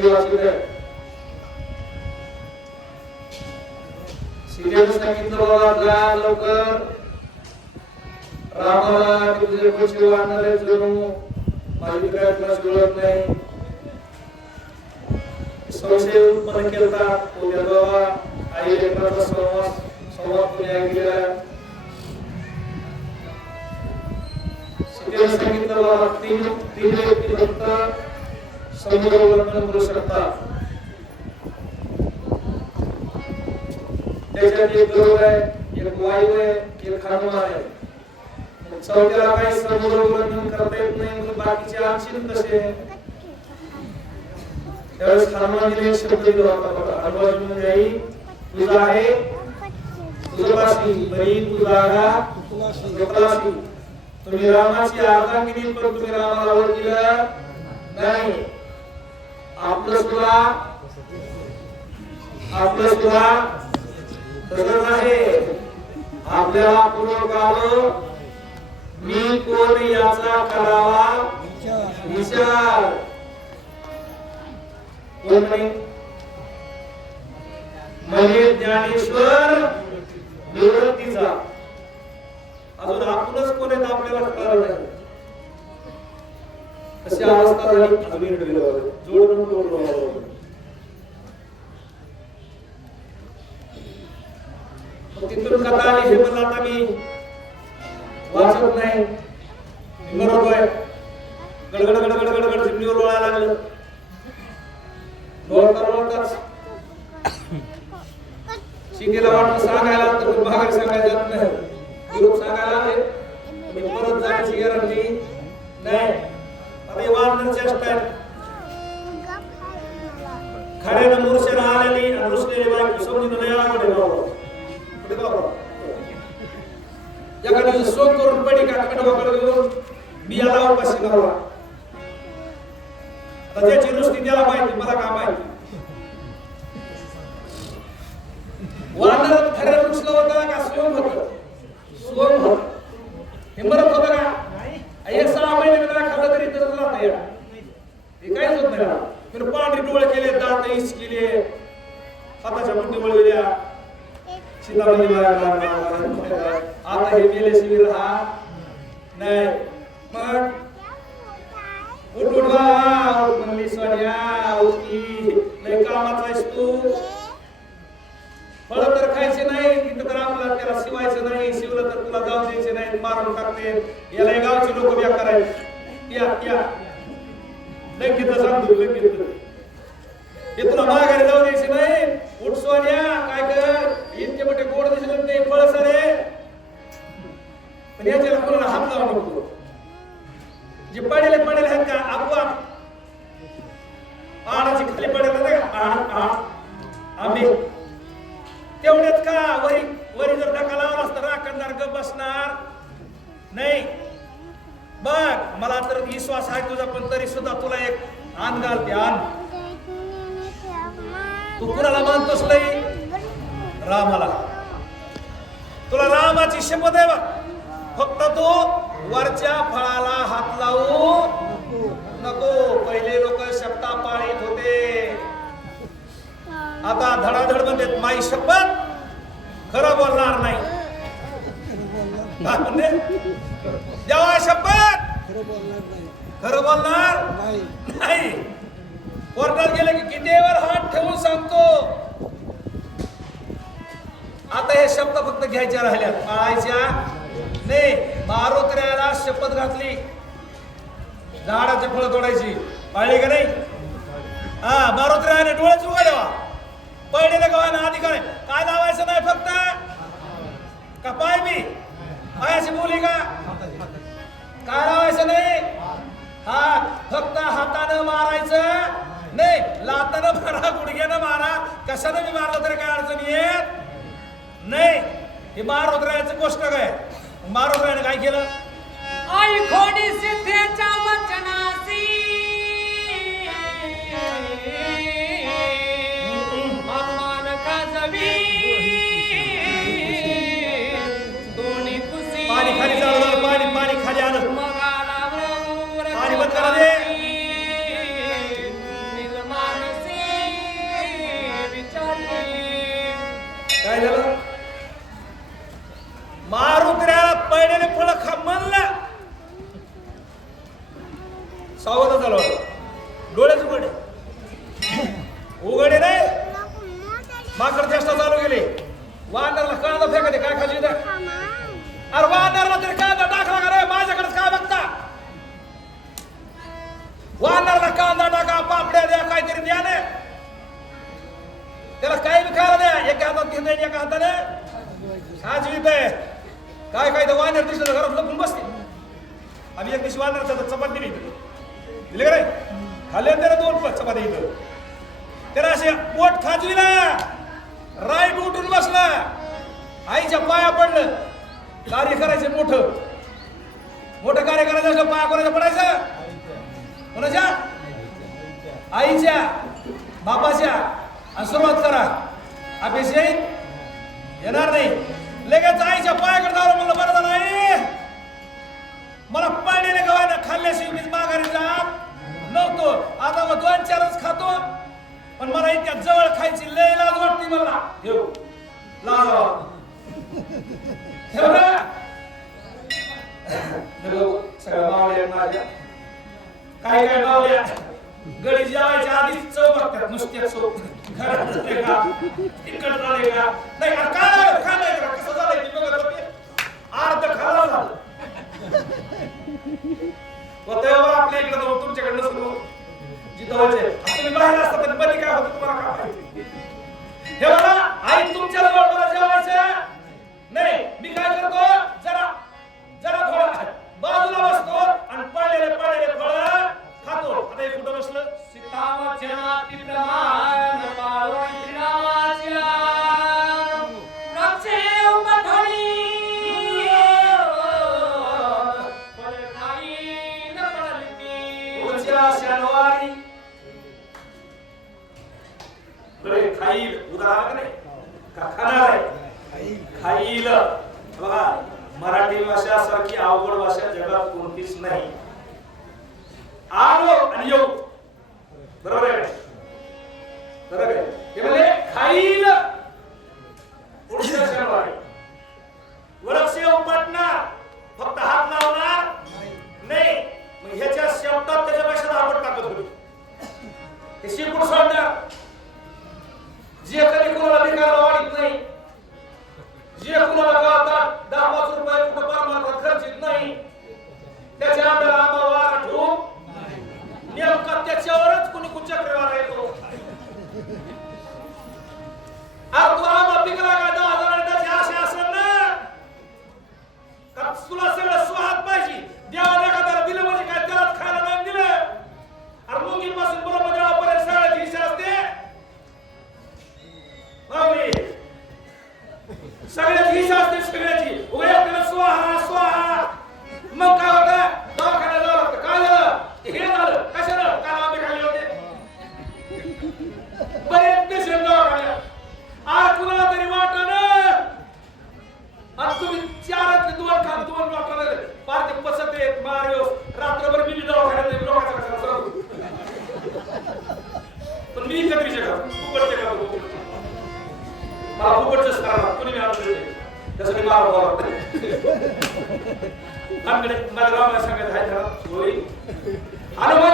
लक्ष्मणजी वाचले सीतेनं सांगितलं बाबा जा लवकर रामाला तुझे गोष्टी वाढणार आहेत जणू माझी काय तुला जुळत नाही संशय उत्पन्न केला तो बाबा आई लेकराचा संवाद संवाद तुम्ही ऐकलेला सीतेनं सांगितलं बाबा तीन तीन व्यक्ती फक्त समुद्र उल्लंघन करू शकतात त्याच्यात एक गरुड आहे एक वायू आहे एक हनुमान आहे मग चौथ्याला काही समुद्र उल्लंघन करता येत नाही मग बाकीचे आणशील कसे त्यावेळेस हनुमानजीने एक शब्द दिला होता बघा हनुमान म्हणजे आई तुझा आहे तुझपाशी बरी तुझा लोकाशी तुम्ही रामाची अर्धांगिनी पण तुम्ही रामाला वर दिलं नाही आपलं सुद्धा आपलं सुद्धा तसंच आहे. आपल्याला पुनर्काल मी कोण याचा करावा? विचार. कोण नाही? म्हणजे ज्ञानेश्वर निवृत्तीचा. अजून आपणच कोण आहेत आपल्याला कळलं तिथून कथा आली हे मला आता मी वाचत नाही बरोबर गडगड गडगड गडगड चिमणीवर लोळायला लागलं लोळता लोळताच शिकेला वाटलं सांगायला तर माघारी सांगायला जात नाही निरोप सांगायला आले मी परत जाण्याची गरज नाही वाढणार चेष्टा आहे खऱ्यानं मूर्छेला आलेली रुसलेली बायको समजून आहे बाबा. पुढे बाबा एखाद्याचं सोंग करून पडी का कडवाकडे घेऊन? मी याला उपाशी लावला आता त्याची नुसती त्याला माहिती मला का माहिती? वानर खऱ्या होतं का होतं? सोंग होत. हे मरत होतं का? एक सहा महिने खाल्लं तरी तसंच राहतं या हे काहीच होत नाही. पण पांढरे डोळे केले दात इस केले हाताच्या मुंडी वळविल्या. सीतामध्ये आता हे गेले शिबिर हा. नाही. मग? उठ विश्वास आहे तुझा पण तरी सुद्धा तुला एक आण घालते आण तू कुणाला मानतोस नाही रामाला. तुला रामाची शपथ आहे बघ फक्त तू वरच्या फळाला हात लावू नको. पहिले लोक शपथा पाळीत होते. आता धडाधड म्हणते माई शपथ खरं बोलणार नाही. म्हणजे जेव्हा शपथ खरं बोलणार नाही. खरं बोलणार? नाही. नाही. कोर्टात गेले की कितीवर हात ठेवून सांगतो. आता हे शब्द फक्त घ्यायच्या राहिल्या पाळायच्या नाही. मारुत्र्याला शपथ घातली. झाडाचे फळ तोडायची. पाळली का नाही? हा मारुत्र्याने डोळेच उघडवा पडलेले गव्हाना अधिकार आहे. काय लावायचं नाही फक्त? का पाय मी? पायाची बोली का? काय लावायचं नाही. हात फक्त हातानं मारायचं नाही. लातानं मारा गुडघ्यानं मारा. कशानं मी मारलं तरी काय अडचण येत नाही. हे मार उतरायचं गोष्ट काय मार उतरायनं काय केलं? आई खोडी सिद्धेच्या वचनासी. झालो डोळ्याच उघडे उघडे नाही. माकड चेष्टा चालू गेली वानरला कांदा फेकते काय खाली अरे वानरला तरी कांदा टाकला का रे? माझ्याकडेच काय बघता? वानरला कांदा टाका पापड्या द्या काहीतरी द्या ना. त्याला काही बी खायला द्या. एका हातात घेऊन एका हाताने. साजवीत आहे. काय काय तर वानर दिसलं घरात लपून बसते. आम्ही एक दिवशी वानर चपात दिली. दिले का नाही? खाल्ले त्याला दोन चपाती इथं. त्याला असे पोट खाजविला राईट उठून बसला. आईच्या पाया पडलं. कार्य करायचे मोठं. मोठं कार्य करायचं असलं पाया कोणाचं पडायचं? कोणाच्या? आईच्या. बापाच्या. आणि सुरुवात करा. अभ्यास येईल येणार नाही. लगेच आईच्या पायाकडे जावं म्हणलं बरं झालं आई. मला पाण्याने गव्हानं खाल्ल्याशिवाय मी माघारी जात आता मग दोन चारच खातो. पण मला इतक्या जवळ खायची लय लाज वाटते मला. ठेव. ठेव ना. नको, सगळ्या मावळ्या माझ्या. काय काय गडी आधीच चव बघतात नुसत्या चव. घरात झाले का? तिखट झाले का? नाही अरे काय झालं? काय नाही का? कसं झालंय ते बघत होते? अर्ध खाला झालं. आपल्या इकडे तुमच्याकडे नसलो जवळचे व्हायचंय आता तुम्ही बाहेर असता तर बनी काय होतं तुम्हाला काय माहिती? हे बघा आई तुमच्या जवळ मला जेवायचं नाही मी काय करतो जरा जरा थोडा बाजूला बसतो. मराठी भाषा सारखी अवघड भाषा जगात कोणतीच नाही. सगळ्याची आमकडे माझ्या रामाला सांगायचं आहे त्याला होय. हनुमानजी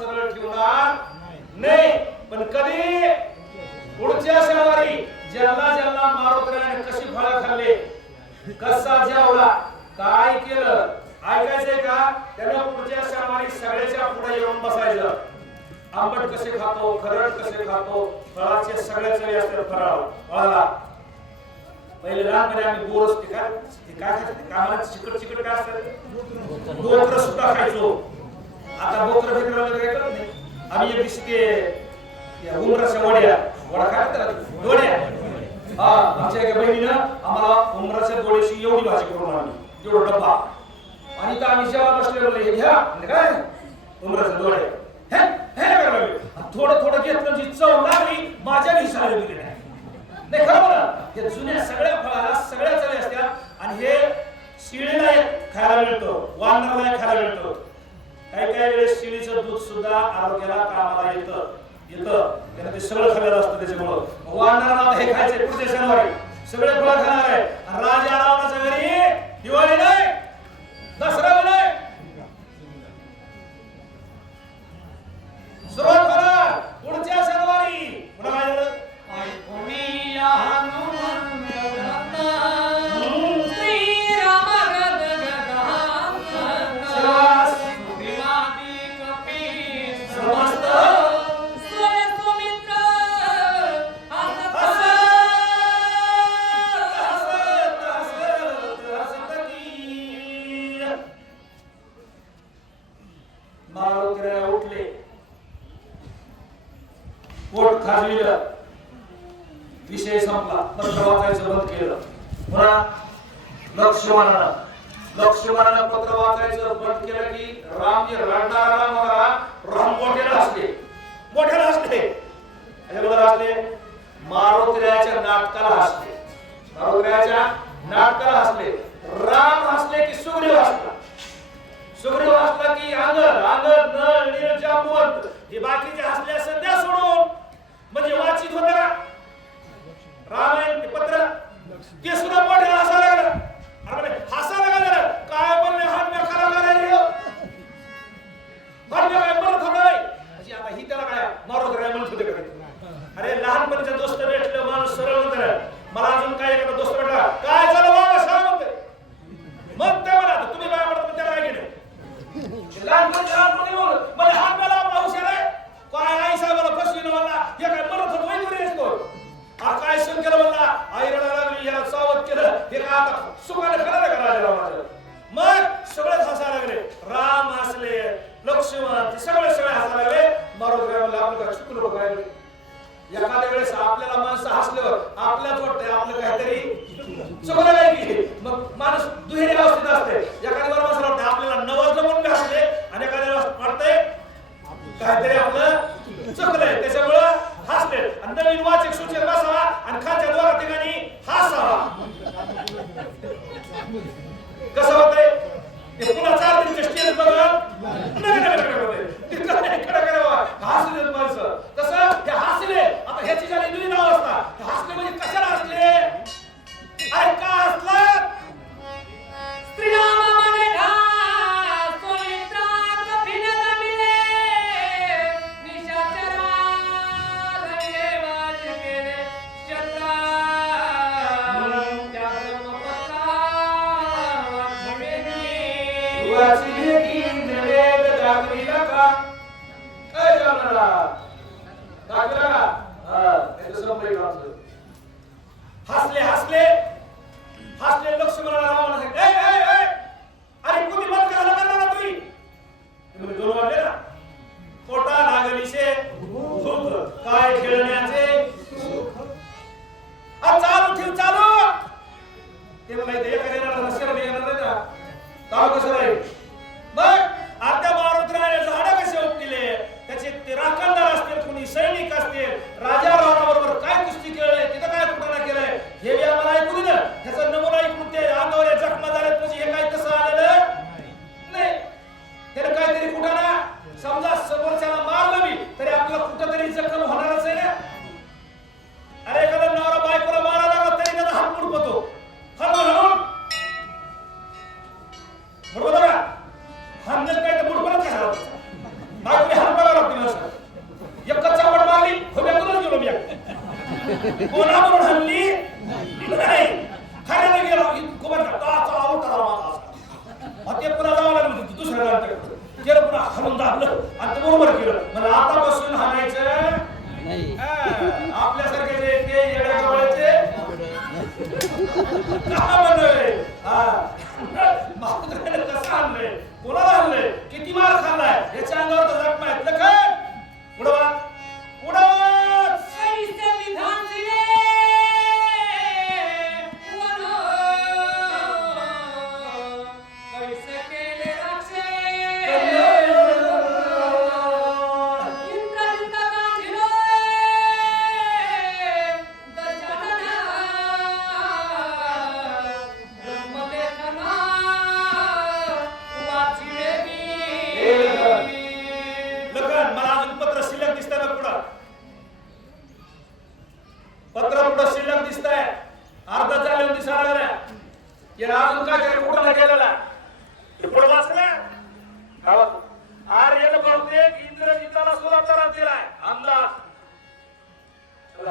सरळ ठेवणार नाही. पण कधी? पुढच्या शनिवारी ज्यांना ज्यांना मारुद्राने कशी फळं खाल्ले? कसा जेवला? काय केलं? ऐकायचंय का? त्याला पुढच्या शनिवारी सगळ्याच्या पुढे येऊन बसायचं. आंबट कसे खातो? खरड कसे खातो? फळाचे सगळ्याच वेळी असतात फळाला फळाला पहिले लहानपणी आम्ही बोरस ते काय काय खायचं कामाला चिकट चिकट काय असतात बोकर सुद्धा खायचो. आता बोकर फिकर वगैरे काय करत नाही. आम्ही एक दिवशी ते उमराच्या वड्या वडा काय म्हणतात डोळ्या. हा आमच्या एका बहिणीनं आम्हाला उमराच्या डोळ्याशी एवढी भाजी करून आणली. एवढा डब्बा. आणि तर आम्ही जेव्हा बसलेलो हे घ्या. काय उमराच्या डोळ्या. हे हे थोडं थोडं घेतलं जी म्हणजे चव लागली माझ्या विषयाला गेली नाही नाही खरं बरं हे जुन्या सगळ्या फळाला सगळ्या चव्या असत्या. आणि हे शिळेला खायला मिळतं वानराला खायला मिळतं. काही काही वेळेस शिळीचं दूध सुद्धा आरोग्याला कामाला येतं. येतं. ते सगळं खाल्लेलं असतं त्याच्यामुळं. वानराला हे खायचे पुढचे शनिवारी. सगळे फळ खाणार आहे. राजा रावणाच्या घरी दिवाळी नाही. दसरा नाही. सुरुवात नवग्रहाच्या नाटकाला हसले. राम हसले की सुग्रीव हसला. सुग्रीव हसला की अंगद अंगद नळ नीळ जांबवंत हे बाकीचे हसले सध्या सोडून. म्हणजे वाचित होते का रामायण ते पत्र ते सुद्धा मोठे हसायला लागलं. अरे म्हणे, हसायला लागलं. काय बोलले हात मी खराब करायला हात मी काय म्हणत होतोय म्हणजे आता ही त्याला काय मारू काय म्हणत होते का? अरे लहानपणीचे दोस्त भेटलं माणूस सरळ म्हणतात मला अजून काय एखादा दोस्त म्हटला काय झालं बाबा? सांग म्हणते मग ते म्हणा तुम्ही काय म्हणता त्याला काय घेणे? लहानपणी लहानपणी बोल. मला हात मला आपला हुशार आहे. काय आई साहेबाला फसविलं मला हे काय म्हणत होत वैद्य असतो हा काय सण केलं म्हणला? आई रडा लागली याला सावध केलं. हे काय आता सुखाने खरं का राजा माझं? मग सगळेच हसायला लागले. राम हसले लक्ष्मण सगळे सगळे हसायला लागले. मारुती म्हणलं आपलं काय चुकलं बघ काय एखाद्या वेळेस आपल्याला माणसं हसल्यावर आपल्याच वाटतंय आपलं काहीतरी चुकलं काय की? मग माणूस दुहेरी अवस्थेत असते. एखाद्या वेळेला माणसाला वाटतं आपल्याला नवाजलं म्हणून बी हसले आणि एखाद्या वेळेस वाटतंय काहीतरी आपलं चुकलंय. त्याच्यामुळं हसले. आणि नवीन वाचक सूचक बसावा आणि खालच्या दोघा ठिकाणी हसावा. कसं होतंय? ते पुन्हा चार दिवस स्टेज बघा.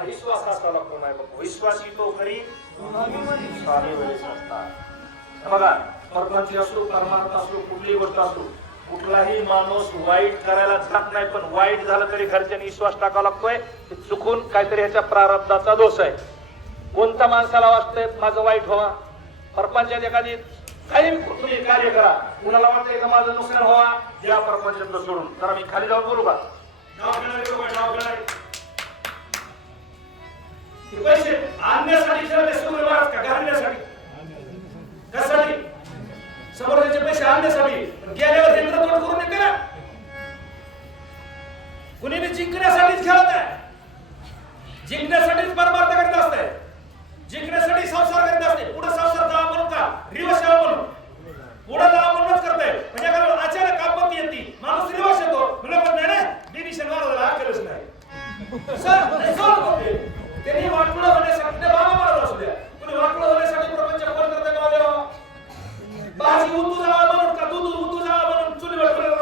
विश्वास विश्वासी तो खरी स्वामी वरी संस्था हे बघा परमाची असो परमार्थ असो कुठलीही गोष्ट असो कुठलाही माणूस वाईट करायला जात नाही पण वाईट झालं तरी घरच्यांनी विश्वास टाकावा लागतोय. चुकून काहीतरी ह्याच्या प्रारब्धाचा दोष आहे. कोणत्या माणसाला वाटतंय माझं वाईट व्हावा? परपंचात एखादी काही तुम्ही कार्य करा. कुणाला वाटतंय का माझं नुकसान व्हावा? या परपंचात सोडून. तर मी खाली जाऊन बोलू का? डाव पैसे आणण्यासाठी खेळते सूर्य महाराज का घालण्यासाठी? कशासाठी? समोरचे पैसे आणण्यासाठी. पण गेल्यावर इंद्र तोड करून येते ना. कुणी बी जिंकण्यासाठीच खेळत आहे. जिंकण्यासाठीच परमार्थ करीत असते जिंकण्यासाठी संसार करीत असते पुढे संसार जावा म्हणून का? रिवर्स यावं म्हणून. पुढे जावा म्हणूनच करते म्हणजे कारण अचानक आपत्ती येते. माणूस रिवर्स येतो. म्हणजे पण नाही ना डिव्हिजन महाराजाला अकलच नाही. सर नाही सर त्यांनी वाटलं होण्यासाठी ते बाबा महाराज असू द्या. कुणी वाटलं होण्यासाठी प्रपंच कोण का हो देवा? भाजी उतू जावा म्हणून का दूध उतू जावा म्हणून चुलीवर ठेवलं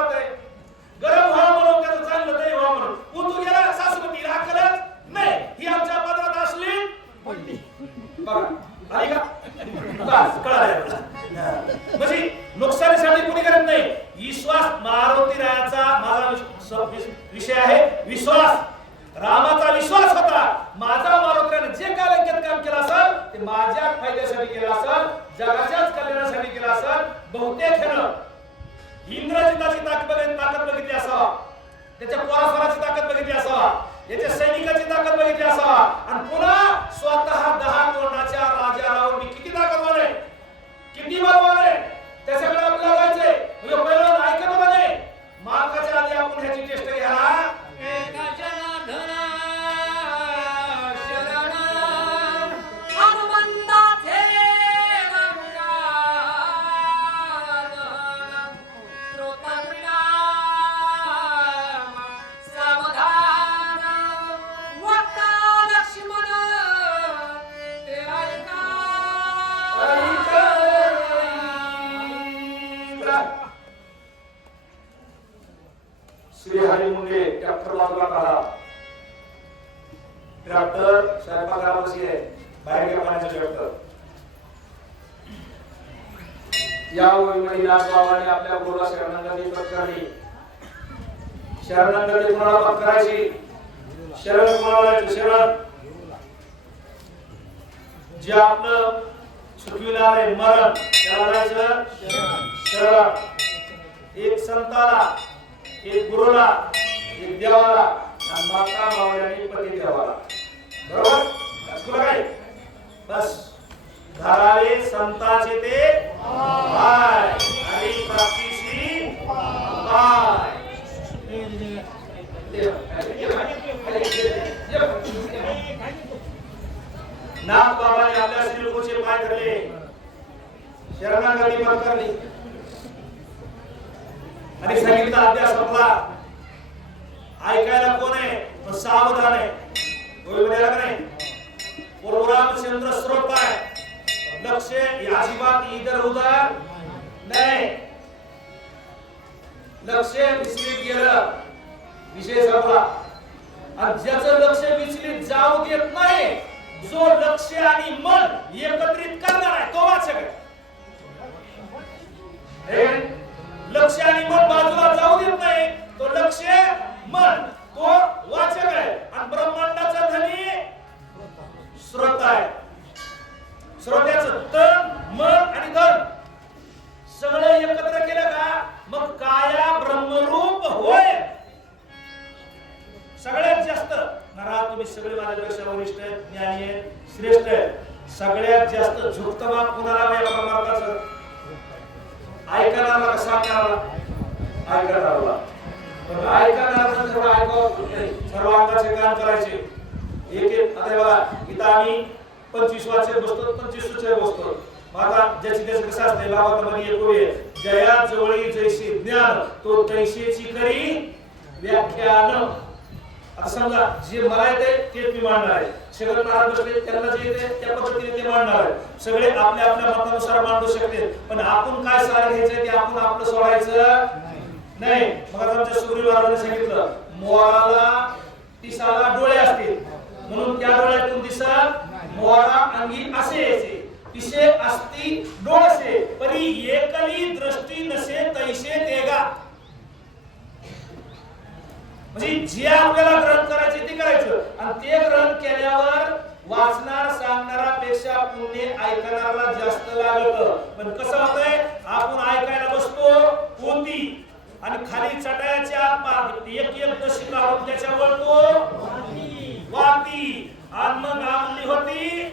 गरम व्हावं म्हणून त्याचं चांगलं दही व्हावं म्हणून. उतू गेला सासूपती राखलच नाही. ही आमच्या पदरात असली बघा आली का बस कळालं. जे आपलं चुकविणार मरण त्याला शरण. एक संताला एक गुरुला एक देवाला आणि माता मावळ्याने पती देवाला. बरोबर? तुला काय? बस. धरावे संताचे ते पाय. आणि प्राप्तीशी पाय. नाथ बाबाने आपल्या श्रीलकोचे पाय धरले. शरणागती पत्करली आणि सांगितलं अभ्यास संपला. ऐकायला कोण आहे? पण सावधान आहे. स्रोत लक्ष अजिबात इधर उधर नाही. लक्ष विचलित गेलं विषय संपला. आणि ज्याचं लक्ष विचलित जाऊ देत नाही जो लक्ष आणि मन एकत्रित करणार आहे तो वाचक आहे. लक्ष आणि मन बाजूला जाऊ देत नाही. तो लक्ष मन तो वाचक आहे. आणि ब्रह्मांडाचा धनी श्रोता आहे. श्रोत्याचं तन मन आणि धन. सगळं एकत्र केलं का? मग काया ब्रह्मरूप होय. सगळे माझ्यापेक्षा वरिष्ठ आहेत, ज्ञानी आहेत, श्रेष्ठ आहेत. सगळ्यात जास्त झुकत माप कुणाला या परमार्थाचं ऐकणारा का सांगणारा ऐकणारा पण ऐकणारा ऐकावं सर्व अंगाचे काम करायचे. एक एक आता बघा इथं आम्ही पंचवीस वाचे बसतो पंचवीस वर्षे बसतो आता ज्याची त्याचं कसं असते एक जया जवळी जैसे ज्ञान तो तैसेची करी व्याख्यान आता समजा जे मला येते ते मी मांडणार आहे. सगळे महाराज बसले त्यांना जे येते त्या पद्धतीने ते मांडणार आहे. सगळे आपल्या आपल्या मतानुसार मांडू शकते पण आपण काय सार घ्यायचं ते आपण आपलं सोडायचं नाही. मग आमच्या सुग्रीव महाराजांनी सांगितलं मोराला पिसाला डोळे असतील. म्हणून त्या डोळ्यातून दिसा मोरा अंगी असे यायचे. तिशे असती डोळसे. परी एकली दृष्टी नसे तैसे तेगा. म्हणजे जे आपल्याला ग्रहण करायचे ते करायचं. आणि ते ग्रहण केल्यावर वाचणार सांगणारा पेक्षा पुणे ऐकणारा जास्त लागत. पण कसं होतंय? आपण ऐकायला बसतो कोती आणि खाली चटायाच्या आत्मा एक एक दशी काढून त्याच्या वळतो वाती. आणि मग आपली होती.